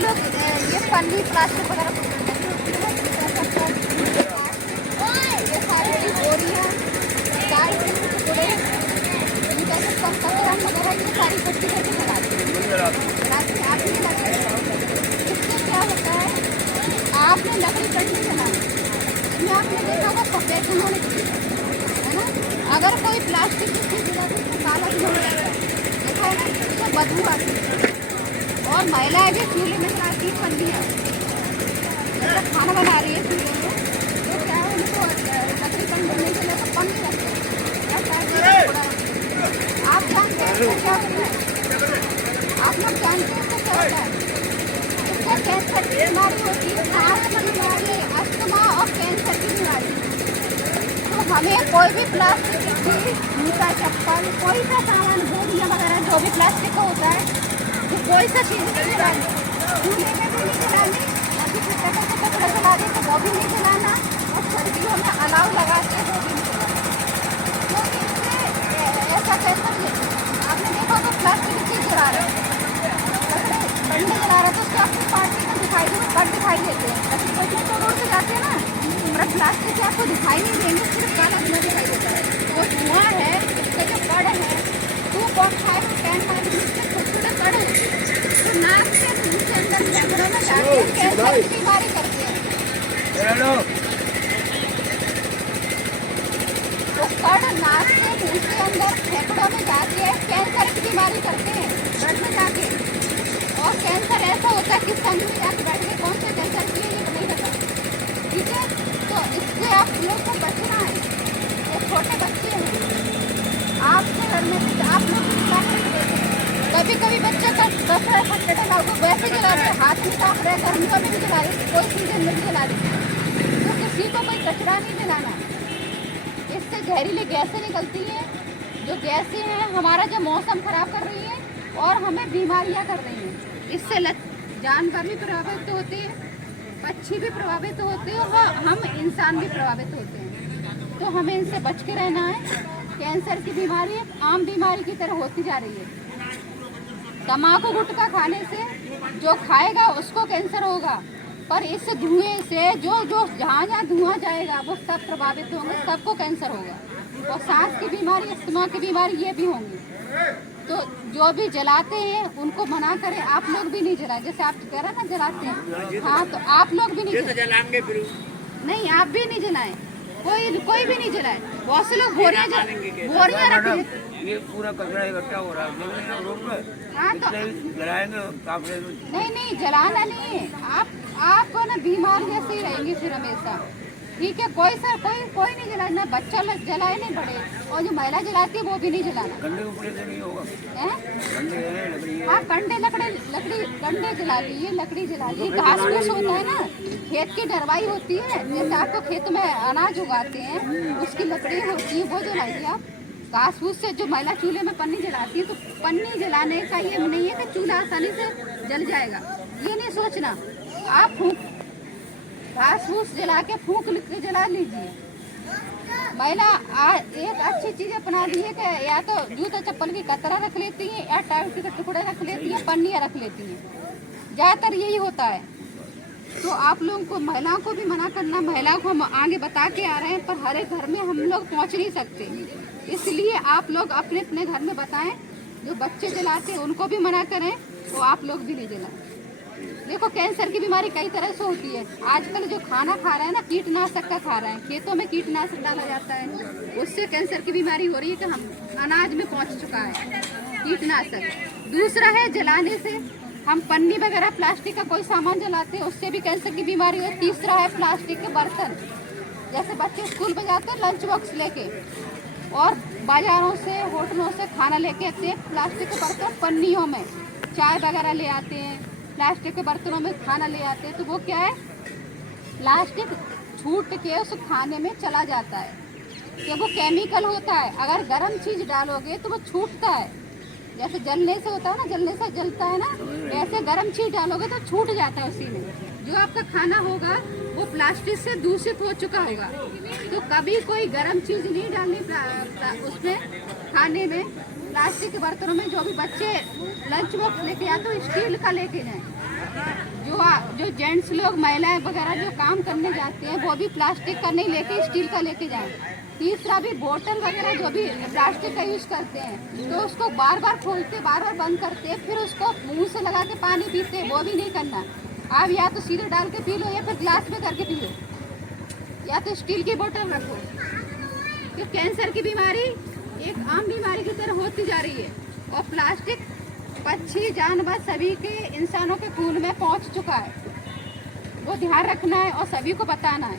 लोग ये पन्नी प्लास्टिक वगैरह ये सारी बोरियाँ वगैरह ये सारी इकट्ठी करके लगाते हैं। आप नहीं लगाते, इससे क्या होता है, आपने लकड़ी कटनी चलानी, इसमें आपने देखा होगा सफेद होने की है ना। अगर कोई प्लास्टिक की चीज जलाती है तो काला भी हो जाता है, देखा है ना, तो बदबू आती है। और महिलाएं भी चूल्हे में चलाती हैं पन्नियाँ, जब खाना बना रही है चूल्हे में, तो क्या है उनको लकड़ी कट देने के लिए तो पन्नी रखते हैं। आप जानते हैं तो क्या होता है, आप लोग जानते हैं तो क्या होता है, इससे कैंसर की बीमारी होती है, सांस की बीमारी, अस्थमा और कैंसर की बीमारी। तो हमें कोई भी प्लास्टिक की चीज, जूता चप्पल, कोई सा सामान, बोरियाँ वगैरह जो भी प्लास्टिक का होता है, तो कोई सा चीज़ नहीं जलानी, चूल्हे में भी नहीं जलानी, अभी कपड़ा जला दे तो वो भी नहीं जलाना, और सर्दियों में अलाव लगा के वो भी नहीं जलाना। क्योंकि इससे ऐसा कैंसर, आपने देखा तो प्लास्टिक की चीज़ जला रहे हैं, कंडे जला रहे हैं, तो उससे आपकी पार्टी को दिखाई दे, कट दिखाई देते हैं, लेकिन कोई तो रोड से जाते हैं ना, और प्लास्टिक से आपको दिखाई नहीं देंगे, सिर्फ काला धुआं दिखाई देता है। वो धुआं है, उसके जो कड़ है, धूप और छाए में कैन मार के छोटे कड़ होते हैं, तो नाक से मुँह से अंदर फेफड़ों में जाके कैंसर की बीमारी करते हैं। वो कड़ नाक से मुँह से अंदर फेफड़ों में जाके कैंसर की बीमारी करते हैं, कड़ में जाके। और कैंसर ऐसा होता है कि संग में जाके बैठ के कौन सा कैंसर किए ये नहीं पता, ठीक है। तो इससे आप लोग को बचना है, ये छोटे बच्चे हैं, आपके घर में आप लोग क्या करते हैं, कभी कभी बच्चे का दस फटके डाला तो वैसे जला रहे, हाथ में साफ रहे, गर्मी में भी जला रहे, कोई सीजन में भी जला रही, तो किसी को कोई कचरा नहीं जलाना। इससे जहरीली गैसें निकलती हैं, जो गैसें हैं हमारा जो मौसम खराब कर रही है और हमें बीमारियां कर रही हैं। इससे जानवर भी प्रभावित होते हैं, पक्षी भी प्रभावित होते हैं, और हम इंसान भी प्रभावित होते हैं। तो हमें इनसे बच के रहना है। कैंसर की बीमारी एक आम बीमारी की तरह होती जा रही है। तम्बाकू गुटखा खाने से जो खाएगा उसको कैंसर होगा, पर इस धुएं से जो जहाँ जहाँ धुआं जाएगा वो सब प्रभावित होंगे, सबको कैंसर होगा। और सांस की बीमारी, अस्थमा की बीमारी ये भी होंगी। तो जो भी जलाते हैं उनको मना करें, आप लोग भी नहीं जलाएं, जैसे आप कह रहे हैं ना जलाते हैं, हाँ तो आप लोग भी नहीं जलाएंगे, नहीं आप भी नहीं जलाएं, कोई भी नहीं जलाए। बहुत से लोग बोरियां रख लेते, ये पूरा कचरा इकट्ठा हो रहा है रोड पे, हाँ तो जलाएंगे नहीं जलाना नहीं है, आप ना बीमार जैसे ही रहेंगे फिर हमेशा, ठीक है। कोई नहीं जलाए, ना बच्चा जलाए नहीं बड़े, और जो महिला जलाती है वो भी नहीं जलाना। नहीं होगा, हाँ कंडे जला लीजिए, लकड़ी जला लीजिए। घास फूस होता है ना, खेत की डरवाई होती है, जैसे आपको खेत में अनाज उगाते हैं उसकी लकड़ी होती है, वो जलाइए आप। घास फूस से जो महिला चूल्हे में पन्नी जलाती है, तो पन्नी जलाने का ये नहीं है कि चूल्हा आसानी से जल जाएगा, ये नहीं सोचना। आप घास फूस जला के फूंक के जला लीजिए। महिला एक अच्छी चीज अपना दी है कि या तो जूता चप्पल की कतरा रख लेती है, या टाइट के टुकड़े रख लेती है, पन्नियाँ रख लेती हैं, ज़्यादातर यही होता है। तो आप लोगों को, महिलाओं को भी मना करना, महिलाओं को हम आगे बता के आ रहे हैं, पर हर एक घर में हम लोग पहुँच नहीं सकते, इसलिए आप लोग अपने अपने घर में बताएं। जो बच्चे जलाते हैं उनको भी मना करें, तो आप लोग भी नहीं जलाएं। देखो कैंसर की बीमारी कई तरह से होती है। आजकल जो खाना खा रहे हैं ना, कीटनाशक का खा रहे हैं, खेतों में कीटनाशक डाला जाता है, उससे कैंसर की बीमारी हो रही है कि हम अनाज में पहुंच चुका है कीटनाशक। दूसरा है जलाने से, हम पन्नी वगैरह प्लास्टिक का कोई सामान जलाते हैं, उससे भी कैंसर की बीमारी हो। तीसरा है प्लास्टिक के बर्तन, जैसे बच्चे स्कूल में जाते हैं लंच बॉक्स लेके, और बाजारों से होटलों से खाना लेके आते हैं, प्लास्टिक के बर्तन पन्नियों में चाय वगैरह ले आते हैं, प्लास्टिक के बर्तनों में खाना ले आते हैं, तो वो क्या है, प्लास्टिक छूट के उस खाने में चला जाता है, कि वो केमिकल होता है। अगर गर्म चीज़ डालोगे तो वो छूटता है, जैसे जलने से होता है ना, जलने से जलता है ना, वैसे गर्म चीज़ डालोगे तो छूट जाता है उसी में। जो आपका खाना होगा वो प्लास्टिक से दूषित हो चुका होगा। तो कभी कोई गर्म चीज नहीं डालनी उसमें खाने में। प्लास्टिक के बर्तनों में जो भी बच्चे लंच बॉक्स लेके आते तो स्टील का लेके जाएं। जो जेंट्स लोग महिलाएं वगैरह जो काम करने जाते हैं वो भी प्लास्टिक का नहीं लेके स्टील का लेके जाएं। तीसरा भी बोतल वगैरह जो भी प्लास्टिक का यूज करते हैं तो उसको बार बार खोलते, बार बार बंद करते, फिर उसको मुंह से लगा के पानी पीते, वो भी नहीं करना। आप या तो सीधे डाल के पी लो या फिर ग्लास में करके पी लो, या तो स्टील की बोतल रखो। तो कैंसर की बीमारी एक आम बीमारी की तरह होती जा रही है और प्लास्टिक पक्षी जानवर सभी के इंसानों के खून में पहुंच चुका है। वो ध्यान रखना है और सभी को बताना है।